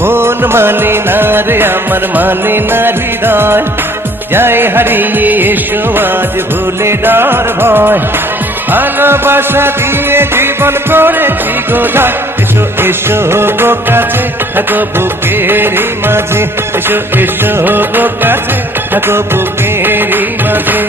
মন মানে না রে আমার মানে না হৃদয়, যাই হারিয়ে এসো আজ ভুলে ডর ভয়। ভালোবাসা দিয়ে জীবন করেছি গোঝায়, এসো এসো গো কাছে থাকো বুকেরই মাঝে, এসো এসো গো কাছে থাকো বুকেরই মাঝে।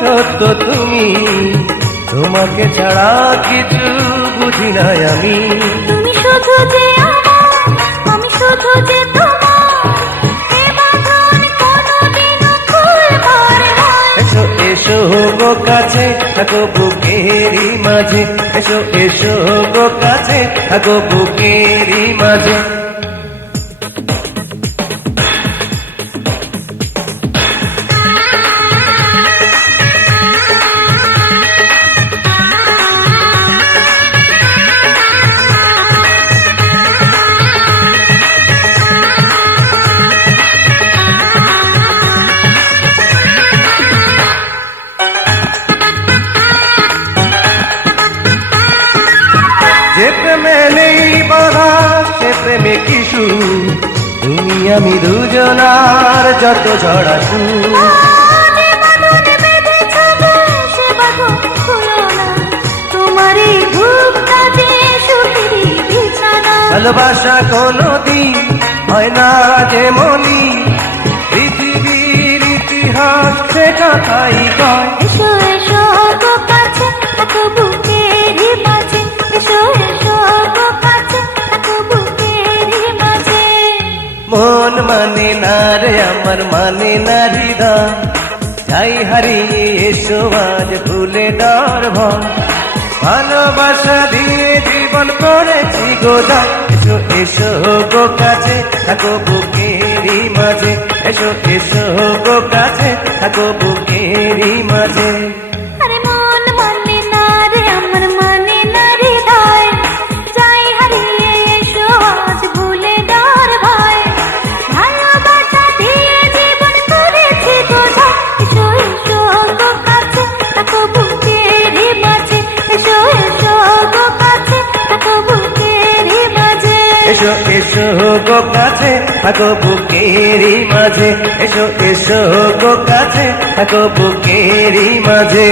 সত্য তুমি, তোমাকে ছাড়া কিছু বুঝি নাই আমি। তুমি শুধু যে আমার, আমি শুধু যে তোমার, এ বাঁধন কোনোদিনও খুলবার নয়। এসো এসো গো কাছে থাকো বুকেরই মাঝে, এসো এসো গো কাছে থাকো বুকেরই মাঝে। যে প্রেমে নেই বাধা সে প্রেমে কিশু, তুমি আমি দুজনার যত ঝড় আসুক। যে বাঁধন বেঁধেছ গো, সে বাঁধন খুলো না, তোমার এই বুকটা যে সুখেরই বিছানা। ভালোবাসা কোনোদিন হয় না যেমনই, পৃথিবীর ইতিহাস সে কথাই কয়। এসো এসো গো কাছে থাকো বুকেরই মাঝে, এসো এসো গো কাছে থাকো বুকেরই মাঝে। মন মানে না রে আমার মানে না হৃদয়, যাই হারিয়ে এসো আজ ভুলে ডর ভয়। ভালোবাসা দিয়ে জীবন করেছি গোঝায়, এসো এসো গো কাছে থাকো বুকেরই মাঝে, এসো এসো গো কাছে থাকো বুকেরই মাঝে। আরে মন মানে না রে আমার মানে না হৃদয়, যাই হারিয়ে এসো আজ ভুলে ডর ভয়। ভালোবাসা দিয়ে জীবন করেছি গোঝায়, এসো এসো গো কাছে থাকো বুকেরই মাঝে, এসো এসো গো কাছে থাকো বুকেরই মাঝে। এসো এসো গো কাছে থাকো বুকেরই মাঝে, এসো এসো গো কাছে থাকো বুকেরই মাঝে।